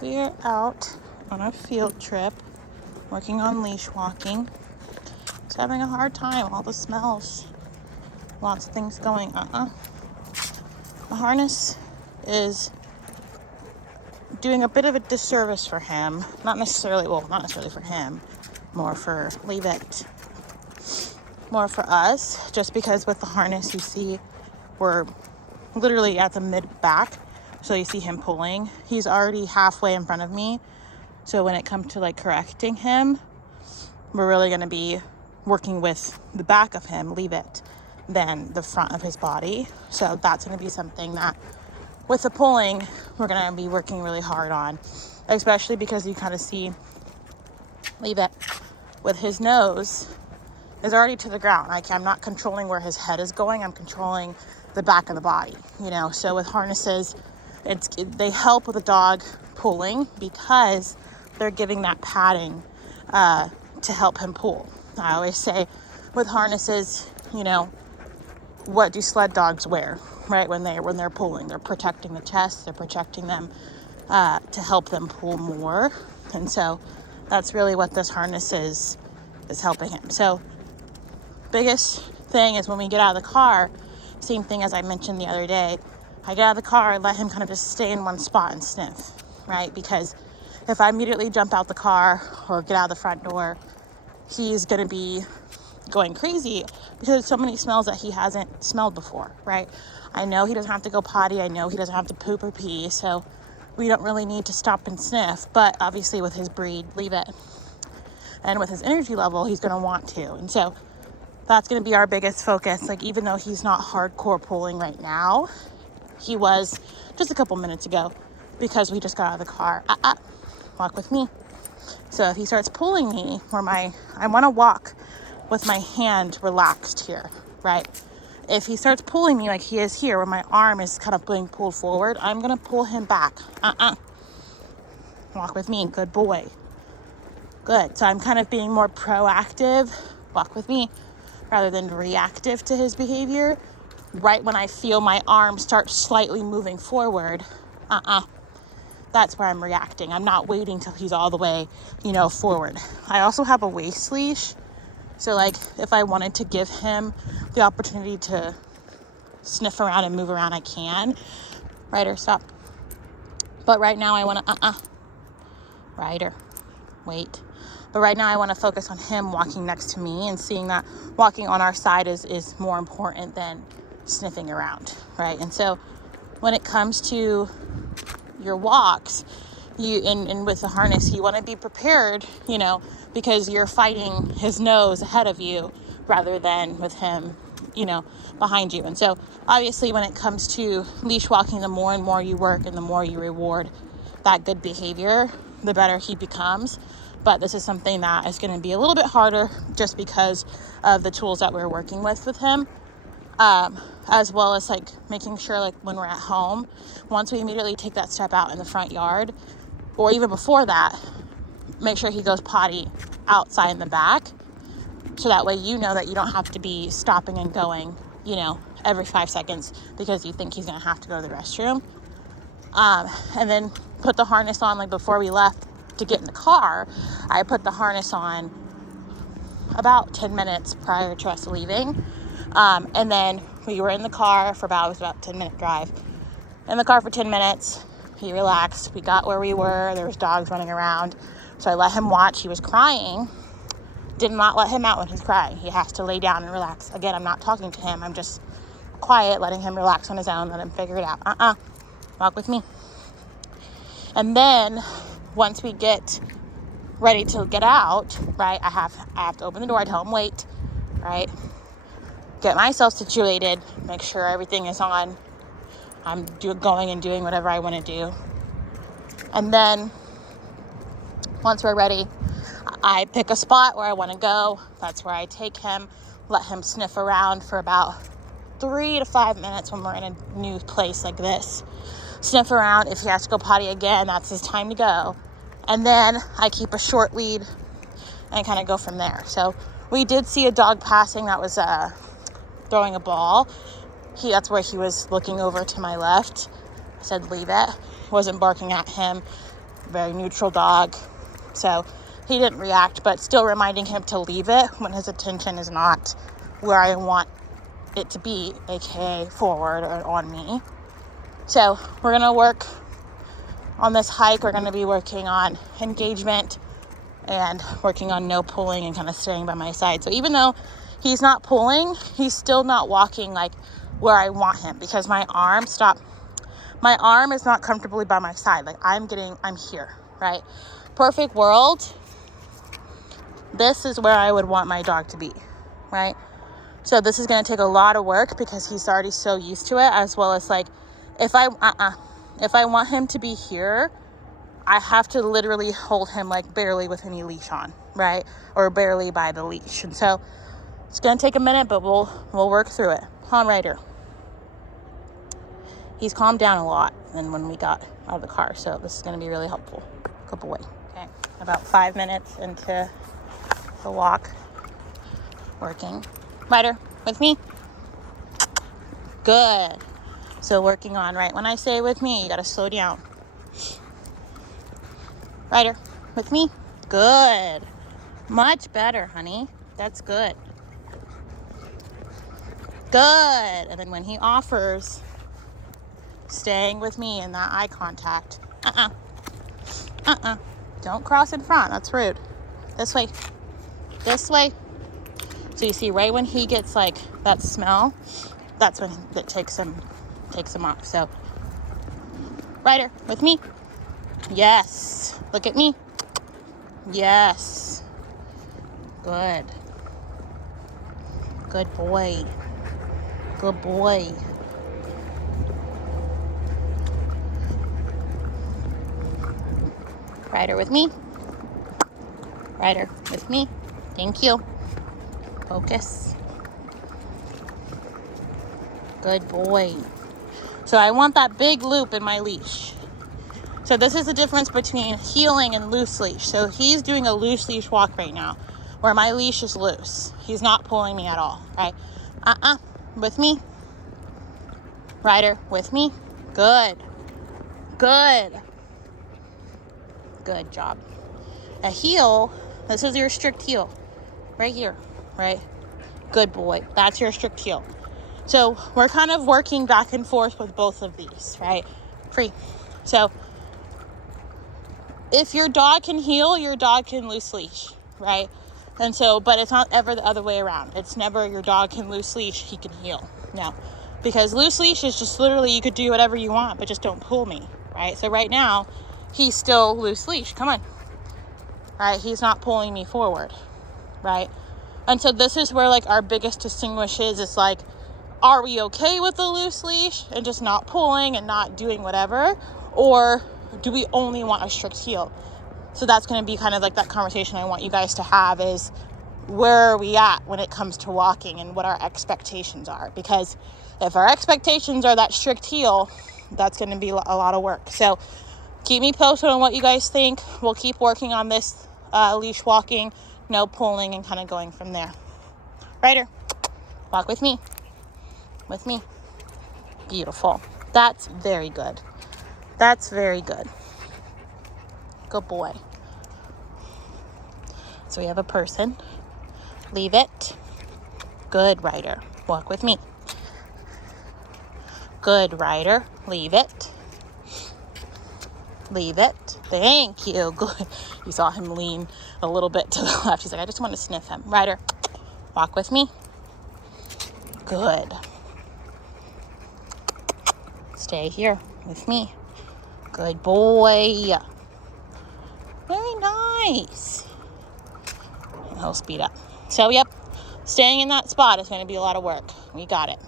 We're out on a field trip, working on leash walking. He's having a hard time, all the smells, lots of things going. The harness is doing a bit of a disservice for him. Not necessarily for him, more for Leave It. More for us, just because with the harness, you see we're literally at the mid-back. So you see him pulling. He's already halfway in front of me. So when it comes to correcting him, we're really going to be working with the back of him, Leave It, than the front of his body. So that's going to be something that with the pulling, we're going to be working really hard on, especially because you kind of see Leave It with his nose is already to the ground. I'm not controlling where his head is going. I'm controlling the back of the body, So with harnesses, they help with the dog pulling because they're giving that padding to help him pull. I always say with harnesses, what do sled dogs wear, right? When they're pulling, they're protecting the chest, they're protecting them to help them pull more. And so that's really what this harness is helping him. So biggest thing is when we get out of the car, same thing as I mentioned the other day, I get out of the car and let him kind of just stay in one spot and sniff, right? Because if I immediately jump out the car or get out of the front door, he's going to be going crazy because there's so many smells that he hasn't smelled before, right? I know he doesn't have to go potty. I know he doesn't have to poop or pee. So we don't really need to stop and sniff. But obviously with his breed, Leave It. And with his energy level, he's going to want to. And so that's going to be our biggest focus. Even though he's not hardcore pulling right now, he was just a couple minutes ago because we just got out of the car. Walk with me. So if he starts pulling me, I want to walk with my hand relaxed here, right? If he starts pulling me like he is here, where my arm is kind of being pulled forward, I'm going to pull him back. Walk with me. Good boy. Good. So I'm kind of being more proactive. Walk with me. Rather than reactive to his behavior. Right when I feel my arm start slightly moving forward, that's where I'm reacting. I'm not waiting till he's all the way, forward. I also have a waist leash. So if I wanted to give him the opportunity to sniff around and move around, I can. Ryder, stop. But right now I want to, Ryder, wait. But right now I want to focus on him walking next to me and seeing that walking on our side is more important than sniffing around, right? And so when it comes to your walks, and with the harness, you want to be prepared, because you're fighting his nose ahead of you rather than with him, behind you. And so obviously when it comes to leash walking, the more and more you work and the more you reward that good behavior, the better he becomes. But this is something that is going to be a little bit harder just because of the tools that we're working with him. As well as making sure when we're at home, once we immediately take that step out in the front yard, or even before that, make sure he goes potty outside in the back. So that way that you don't have to be stopping and going, every 5 seconds because you think he's going to have to go to the restroom. And then put the harness on before we left to get in the car. I put the harness on about 10 minutes prior to us leaving. And then we were in the car for it was about a 10-minute drive. In the car for 10 minutes, he relaxed. We got where we were. There was dogs running around. So I let him watch. He was crying. Did not let him out when he's crying. He has to lay down and relax. Again, I'm not talking to him. I'm just quiet, letting him relax on his own, let him figure it out. Walk with me. And then once we get ready to get out, right, I have to open the door. I tell him, wait, right? Get myself situated, make sure everything is on. I'm going and doing whatever I want to do. And then once we're ready, I pick a spot where I want to go. That's where I take him, let him sniff around for about 3 to 5 minutes when we're in a new place like this. Sniff around. If he has to go potty again, that's his time to go. And then I keep a short lead and kind of go from there. So we did see a dog passing that was throwing a ball. That's where he was looking over to my left. I said, Leave It. Wasn't barking at him. very neutral dog. So he didn't react, but still reminding him to leave it when his attention is not where I want it to be, aka forward or on me. So we're going to work on this hike. We're going to be working on engagement and working on no pulling and kind of staying by my side. So even though he's not pulling, he's still not walking like where I want him, because my arm is not comfortably by my side. Like I'm here, right? Perfect world, this is where I would want my dog to be, right? So this is going to take a lot of work because he's already so used to it, as well as like, if I want him to be here, I have to literally hold him like barely with any leash on, right? Or barely by the leash. And so it's going to take a minute, but we'll work through it. Ryder. He's calmed down a lot than when we got out of the car. So this is going to be really helpful. Good boy. Okay. About 5 minutes into the walk. Working. Ryder, with me. Good. So working on, right when I say with me, you got to slow down. Ryder, with me. Good. Much better, honey. That's good. Good. And then when he offers staying with me in that eye contact, don't cross in front. That's rude. This way. This way. So you see, right when he gets like that smell, that's when it takes him off. So Ryder, with me. Yes. Look at me. Yes. Good. Good boy. Good boy. Ryder, with me. Ryder, with me. Thank you. Focus. Good boy. So I want that big loop in my leash. So this is the difference between heeling and loose leash. So he's doing a loose leash walk right now, where my leash is loose. He's not pulling me at all, right? With me. Ryder, with me. Good. Good. Good job. A heel, this is your strict heel. Right here, right? Good boy. That's your strict heel. So we're kind of working back and forth with both of these, right? Free. So if your dog can heel, your dog can loose leash, right? And so, but it's not ever the other way around. It's never your dog can loose leash, he can heel. No, because loose leash is just literally you could do whatever you want, but just don't pull me, right? So right now, he's still loose leash. Come on, right? He's not pulling me forward, right? And so this is where like our biggest distinguish is like, are we okay with the loose leash and just not pulling and not doing whatever? Or do we only want a strict heel? So that's going to be kind of like that conversation I want you guys to have, is where are we at when it comes to walking and what our expectations are? Because if our expectations are that strict heel, that's going to be a lot of work. So keep me posted on what you guys think. We'll keep working on this leash walking, no pulling, and kind of going from there. Ryder, walk with me. With me. Beautiful. That's very good. That's very good. Good boy. So we have a person. Leave it. Good, Ryder. Walk with me. Good, Ryder. Leave it. Leave it. Thank you. Good. You saw him lean a little bit to the left. He's like, I just want to sniff him. Ryder, walk with me. Good. Stay here with me. Good boy. Very nice. And he'll speed up. So, yep, staying in that spot is going to be a lot of work. We got it.